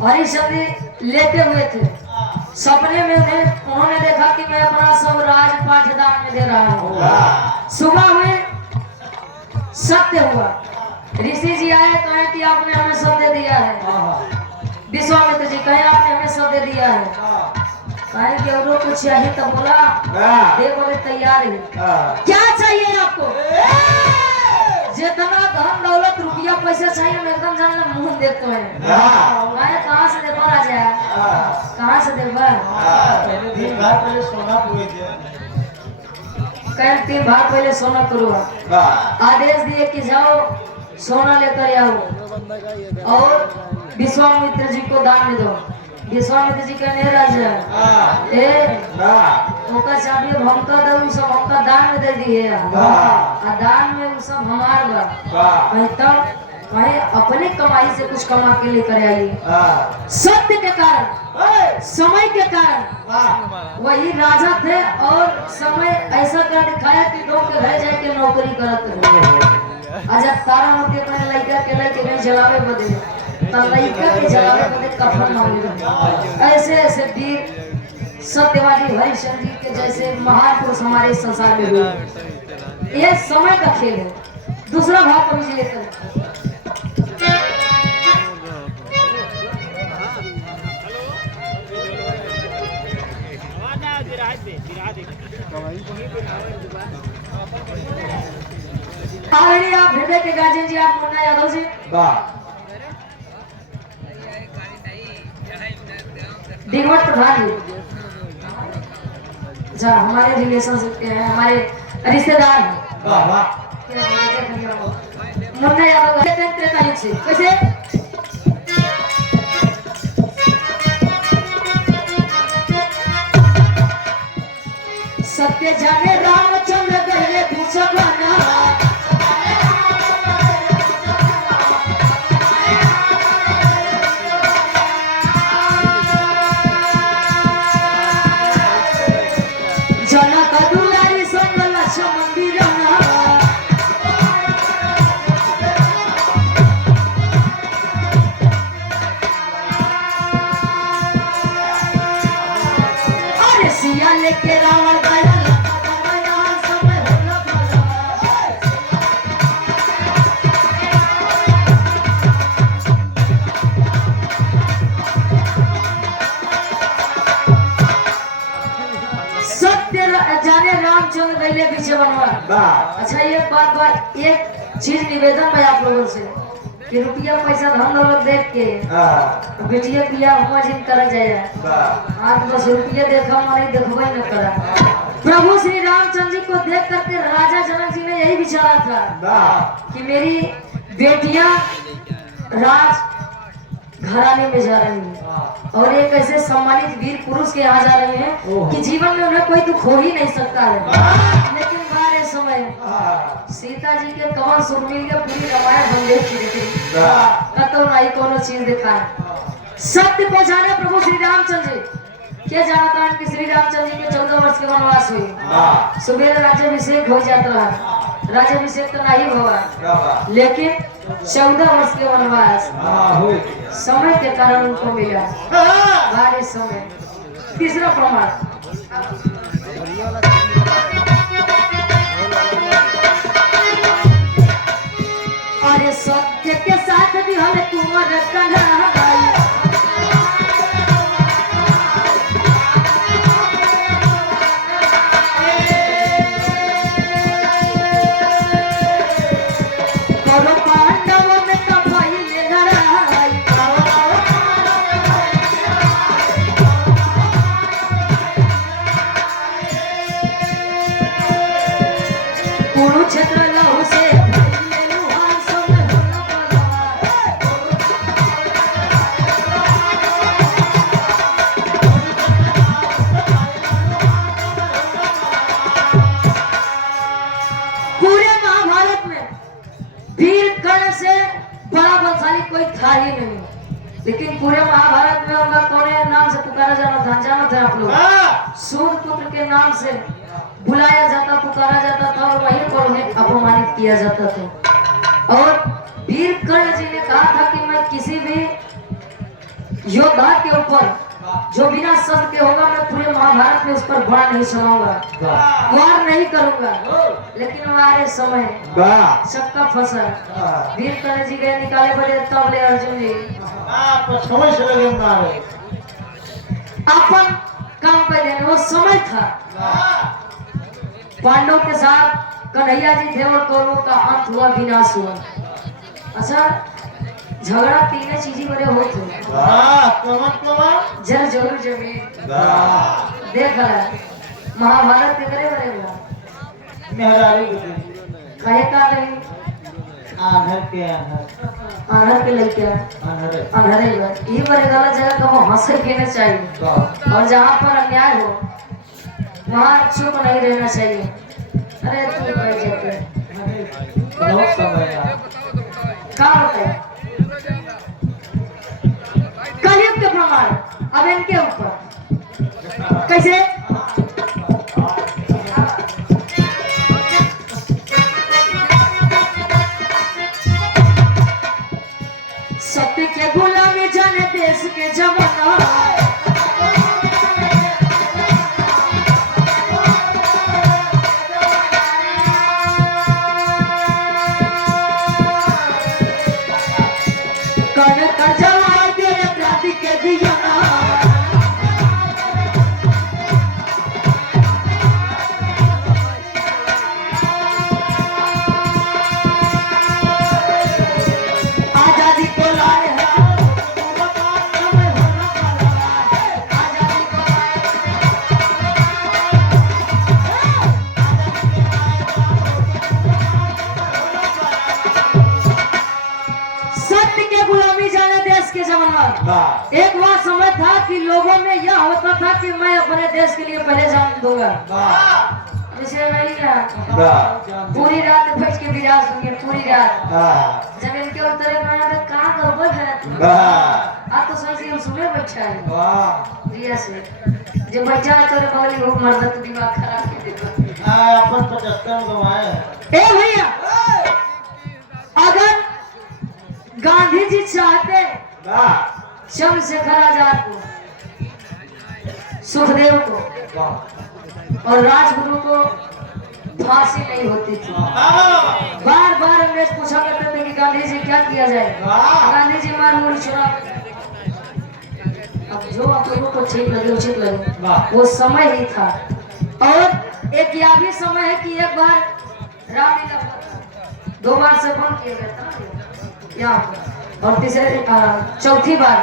हरिश्चंद्र जी लेटे हुए थे। सपने में उन्होंने देखा कि मैं अपना सब राजपाट दान में दे रहा हूँ। सुबह हुई, सत्य हुआ। ऋषि जी आए, कहे कि आपने हमें सब दे दिया है। विश्वामित्र जी कहे आपने हमें सब दे दिया है। कहे कि और कुछ चाहिए तो बोला, दे बोले तैयार है। क्या चाहिए आपको? जितना धन दौलत रुपया पैसा चाहिए हम एकदम जानना मुंह देते हैं। कहाँ से देवा राजा? कहाँ से देवा? पहले 3 बार पहले सोना पूरे थे। कल 3 बार पहले सोना करुआ आदेश दिए कि जाओ सोना लेकर आओ और विश्वामित्र जी को दान में दो। विश्वामित्र जी का नहीं राजा ओका चाबी हमका दे, सब हमका दान में दे दिए। दान में वो सब हमार बा। कहीं तब कहीं अपने कमाई से कुछ कमा के लेकर आइए। सत्य के कारण, समय के कारण वही राजा थे और समय ऐसा कर दिखाया कि लोग के घर जाके नौकरी करते हैं। जब तारा होते अपने लड़का के लेके नहीं जलावे बदे तो लड़का के जलावे बदे कफन मांगे। ऐसे ऐसे वीर सत्यवादी हरिश्चंद्र जी के जैसे महान पुरुष हमारे संसार में हुए। ये समय का खेल है। दूसरा भाग कवि जी लेकर आप हृदय के गार्जियन जी, आप मुन्ना यादव जी दिग्वट प्रधान जी, अच्छा हमारे रिलेशनशिप के हैं, हमारे रिश्तेदार हैं। मुन्ना यादव त्रेता युग से कैसे सत्य जाने रामचंद्र पहले पूछा बना जनक दुलारी संग लक्ष्मण बीरना। अरे सिया लेके रावण गया जाने रामचंद्र पहले पीछे बनवा। अच्छा ये बात एक चीज निवेदन है आप लोगों से कि रुपया पैसा धन दौलत देख के बेटिया पिया हुआ जिन कर जाए आज बस रुपया देखा मारे देखबे न करा। प्रभु श्री रामचंद्र जी को देख करके राजा जनक जी ने यही विचारा था कि मेरी बेटियां राज घराने में जा रही हैं और एक ऐसे सम्मानित वीर पुरुष के यहाँ जा रहे हैं कि जीवन में उन्हें कोई दुख हो ही नहीं सकता है। लेकिन बारे समय सीता जी के कवन सुख मिल गया, पूरी रामायण बन गई। कतो नहीं कोनो चीज दिखाए सत्य पहुंचाने प्रभु श्री रामचंद्र जी क्या जाना था कि श्री रामचंद्र जी के 14 वर्ष के वनवास हुई। सुबह राज्याभिषेक हो जाता रहा। राज्याभिषेक तो नहीं हुआ लेकिन 14 वर्ष के वनवास समय के कारण उनको मिला। बारे समय तीसरा प्रमाण अरे सत्य के साथ भी हमें कुंवर कन्हैया कोई था ही नहीं। लेकिन पूरे महाभारत में उनका कौन नाम से पुकारा जाना था आप लोग? सूर्यपुत्र के नाम से बुलाया जाता, पुकारा जाता था और वहीं पर उन्हें अपमानित किया जाता था। और वीर कर्ण जी ने कहा था कि मैं किसी भी योद्धा के ऊपर जो बिना शस्त्र के होगा, मैं पूरे महाभारत में उस पर घोड़ा नहीं चलाऊंगा, वार नहीं करूंगा। लेकिन हमारे समय सबका फसल वीर कर्ण जी गए निकाले बड़े, तब ले अर्जुन जी अपन काम कर लेने। वो समय था, पांडवों के साथ कन्हैया जी थे और कौरवों का अंत हुआ, विनाश हुआ। अच्छा, झगड़ा तीन चीजें बड़े होते हैं, जल जरूर जमीन। देख महाभारत के बड़े बड़े हुआ कहे का नहीं, आनर के लड़के अनहरे हुआ। ये बड़े गलत जगह कब हंसे के नहीं चाहिए, और जहाँ पर अन्याय हो वहाँ चुप नहीं रहना चाहिए। अरे तू बैठ जाते क्या होता है कलयुग के प्रमाण। अब इनके ऊपर कैसे सत्य के गुलामी जाने देश के जवाना, एक बार समय था कि लोगों में यह होता था कि मैं अपने देश के लिए पहले जान दूंगा। जैसे नहीं है पूरी रात बैठ के विराज दूंगे, पूरी रात जब इनके उत्तर में आया कहाँ गड़बड़ है। आप तो सही हम सुने बैठा है जी, ऐसे जब बच्चा तेरे बगल में मर्द तो दिमाग खराब कर देगा। अपन 75 गवाए। ए भैया, अगर गांधी जी चाहते चंद्रशेखर आजाद को, सुखदेव को और राजगुरु को फांसी नहीं होती थी। बार बार अंग्रेज पूछा करते थे कि गांधी जी क्या किया जाए, गांधी जी मार मुड़ी छुड़ा। अब जो आप लोगों को ठीक लगे उचित लगे, वो समय ही था। और एक यह भी समय है कि एक बार रामलीला 2 बार से बंद किया गया था यहाँ पर, और तीसरे चौथी बार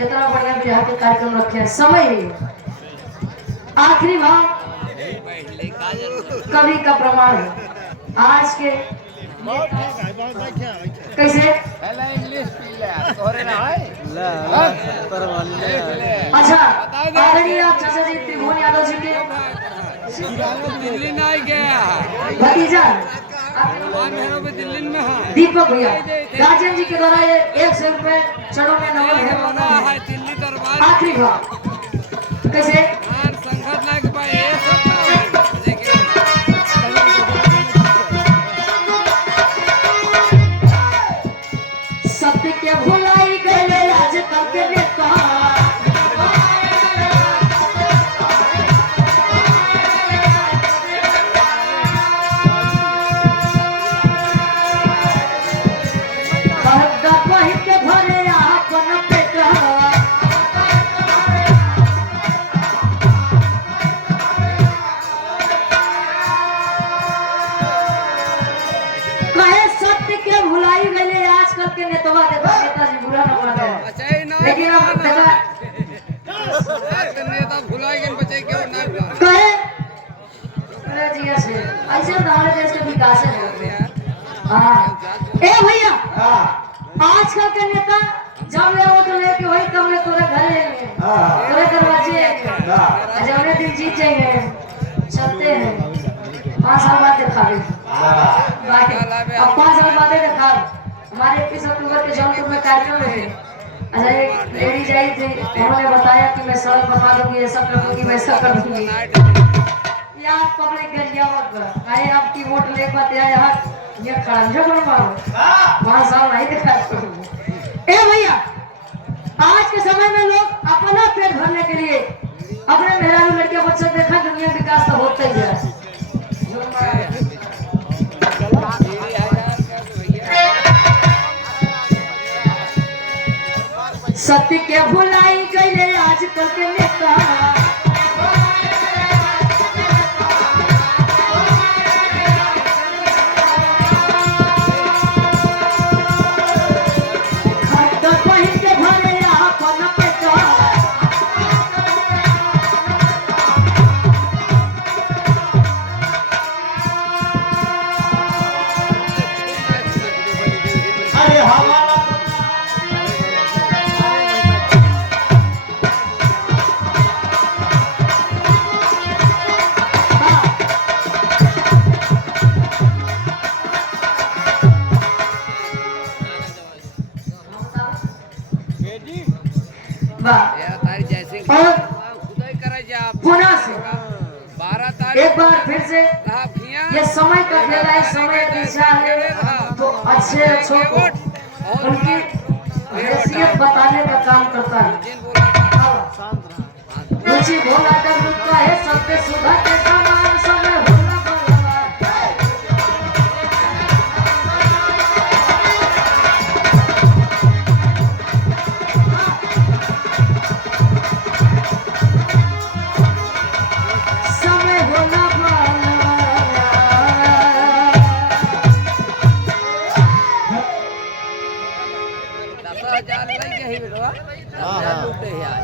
इतना बढ़िया बिहार के कार्यक्रम रखे हैं। समय ही आखिरी भाव कवि का प्रमाण है। आज के कैसे अच्छा आदरणीय चाचा जी त्रिभुवन यादव जी के दिल्ली नहीं गया, भतीजा दिल्ली में है दीपक भैया गार्जियन जी के द्वारा ये 100 रुपए चढ़ो में नमन है। दिल्ली दरबार आखिरी भाव कैसे संघर्ष लायक भाई ये सब सत्य के भुलाई गए आज तक के नेता, के नेता नेताजी बुरा न पड़ा है, लेकिन अब नेता भुला गए बचे क्यों ना कहे अरे जी ऐसे हमारे देश के विकास है। हाँ ए भैया, आजकल के नेता जब ले वोट लेके वही कम ले तोरे घर लेंगे, तोरे दरवाजे जब उन्हें दिन जीत जाएंगे चलते हैं 5 साल बाद दिखावे अब 5 साल बाद दिखा। हमारे 21 अक्टूबर के जौनपुर में कार्यक्रम है। अच्छा एक लेडीज आई थी, उन्होंने बताया कि मैं सड़क बनवा दूंगी, ऐसा कर दूंगी, वैसा कर दूंगी। यहाँ पब्लिक गलियावत पर आए आपकी वोट ले पाते हैं, यहाँ ये खड़ंजा बनवा 5 साल नहीं दिखा। ए भैया आज के समय में लोग अपना पेट भरने के लिए अपने मेहरारू लड़कियां बच्चे देखा दुनिया विकास तो होता ही है। सत्य के भुलाई गए आजकल के नेता अरे हमारा तारीख जैसे और खुदाई करे आप पुनः से 12 तारीख एक बार फिर से आप किया ये समय का खेल है, समय दिशा है तो अच्छे अच्छों को उनकी हैसियत बताने का काम करता है। रुचि भोला का रूप का है सत्य सुधा के समान समय भोला भगवान। समय भोला भगवान। 10,000 लग गई बेटवा। 10,000 लूटे यार।